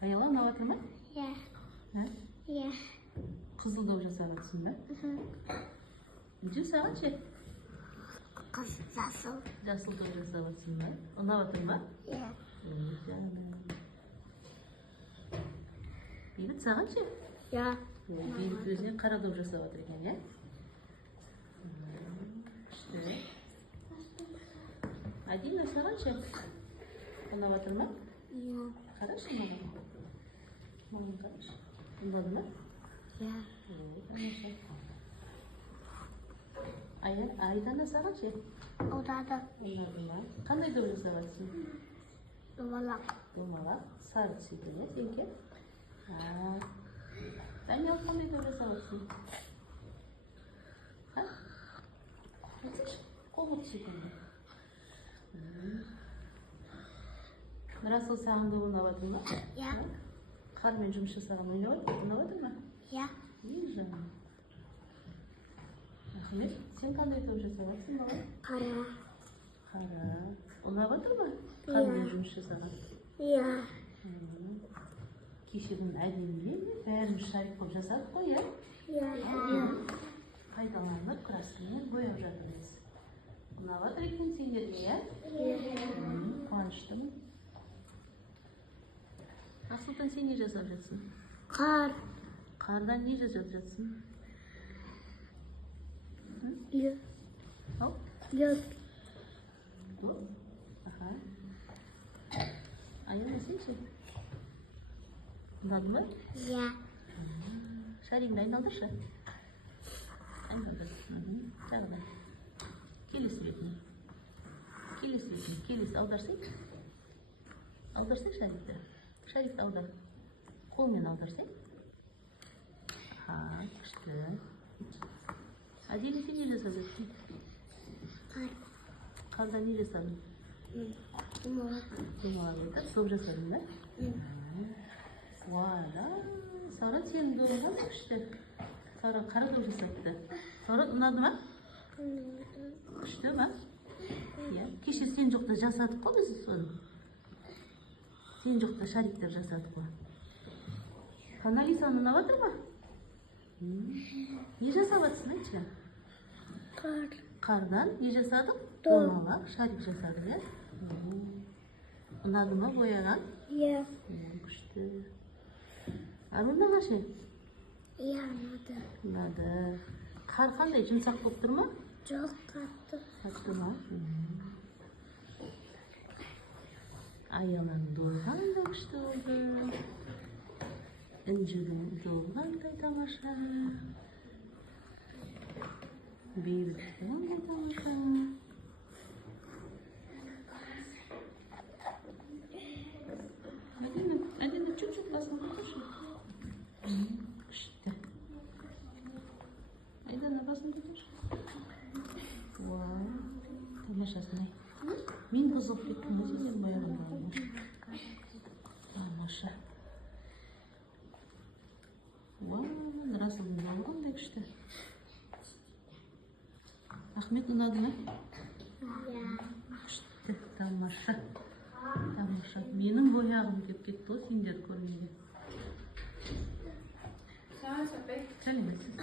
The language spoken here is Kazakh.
Ayala ұнаватыр ма? Иә. Иә. Қызыл доп жасап жатсың ба? Неше саған ше? Жасыл. Жасыл доп жасап жатсың ба? Ұнаватыр ма? Иә. Бейбіт саған ше? Иә. Бейбіт өзіне қара доп жасап жатыр екен, иә? Күшті. Адина саған ше? Ұнаватыр ма? Иә. Қарашы маған. Маған қарашы. Ұнады ма? Иә. Тамаша. Айдана саған ше? Ұнады. Ұнады ма? Қандай доп жасап жатсың? Домалақ. Домалақ, сары түседі, иә, сенке? Даниял қандай доп жасап жатсың? Айтсайшы, қолға түседі. Расыл саған доп ұнаватыр ма? Иә. Қармен жұмыс жасаған ұнаватыр ма? Иә. Ең жаным. Ахмет, сен қандай доп жасап жатсың бала? Қара. Қара. Ұнаватыр ма? Қармен жұмыс жасаған. Иә. Кеше күн әдемі, бәріміз шарик болып жасадық қой, иә? Иә. Пайдаланып, краскамен бояп жатырмыз. Ұнаватыр екен сендерге, иә? Қуаныштымын. Асылтан, сен не жасап жатсың? Қар. Қардан не жасап жатсың? Лед. Ау? Лед. Аха. Аяна, сен ше? Ұнады ма? Иә. Шаригіңді айналдыршы. Айналдыр. Жағдай. Келесі бетіне. Келесі аударсың. Аударсың шарикті. Шарикті аудар. Қолмен аударсың. Күшті. Әдемі, сен не жасап жатсың? Қар. Қарда не жасадың? Домалақ. Домалақ етіп, доп жасадың ба? Вайда, Саран сенің добың қандай күшті? Саран қара доп жасапты. Саран ұнады ма? Күшті ма? Кеше сен жоқта жасадық қой біз соны. Сен жоқта шариктер жасадық қой. Каналисан ұнаватыр ма? Не жасап жатсың, айтшы? Қар. Қардан не жасадық? Доп. Домалақ, шарик жасадық, иә? Ұнады ма бояған? Иә. Күшті. Аруна ше? Иә, ұнады. Ұнады. Қар қандай, жұмсақ болып тұр ма? Жоқ, қатты. Қатты ма? Аяланың добы қандай күшті болды. Інжудің добы қандай тамаша. Бейбіт қандай тамаша. Әдемі чүп-чүп басын көтерші. Күшті. Айдана басын көтерші. Вау, тамашасын ай. Мен бұзылып кеттім, сенден бояғым қалды. Тамаша. Вау, Расылдың добы қандай күшті. Ахмет, ұнады ма? Иә. Күшті, тамаша. Тамаша. Менің бояғым кеп кетті ғой, сендер көрмеге. Сәлеметсіз. Сәлеметсіз.